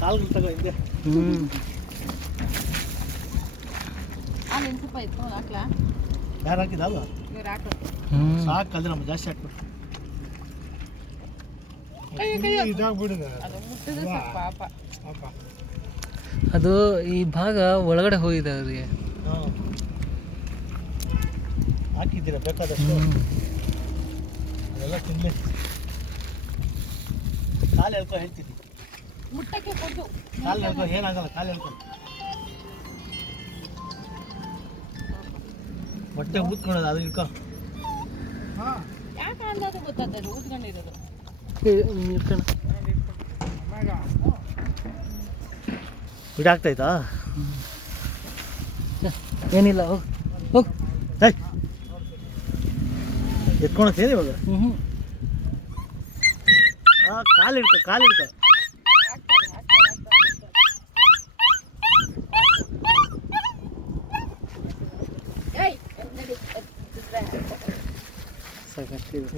ಕಾಲು ತಗೋ ಹಿಂದೆ. ಸ್ವಲ್ಪ ಇತ್ತು ಹಾಕ್ಲಾ? ಯಾರು ಹಾಕಿದ ಅಲ್ವಾ? ಇವ್ರು ಹಾಕು. ಸಾಕು ಕಲ್ದ್ರೆ ನಮ್ಮ ಜಾಸ್ತಿ ಹಾಕ್ಬಿಟ್ಟು ಇದಾಗ್ಬಿಡಿದೆ. ಅದು ಮುಟ್ಟಿದ್ರೆ ಸ್ವಲ್ಪ ಪಾಪ. ಅದು ಈ ಭಾಗ ಒಳಗಡೆ ಹೋಗಿದೆ ಅವರಿಗೆ. ಹಾಕಿದ್ದೀರಾ ಬೇಕಾದಷ್ಟು ಅದೆಲ್ಲ ತಿನ್ಲಿ. ಕಾಲು ಎಳ್ಕೊ ಹೇಳ್ತೀನಿ. ಮುಟ್ಟಕ್ಕೆ ಕೊಟ್ಟು ಕಾಲು ಎಳ್ಕೊ ಏನಾಗಲ್ಲ. ಕಾಲು ಎಳ್ಕೊ ಹೊಟ್ಟೆ ಊದ್ಕೊಳ್ಳೋದು ಅದು ಇಳ್ಕೊ. ಯಾಕೆ ಅಂದಾಜು ಗೊತ್ತಾಗ್ತದೆ ಊದ್ಕೊಂಡಿರೋದು. ಬಿಡಾಗ್ತಾಯ್ತಾ? ಏನಿಲ್ಲ, ಹೋಗ್ ಹೋಗ್. ಎತ್ಕೊಳತ್ತೇನು ಇವಾಗ? ಕಾಲು ಹಿಡ್ಕೊ, ಕಾಲು ಹಿಡ್ಕೊ. ಸಾಕಷ್ಟಿದೆ.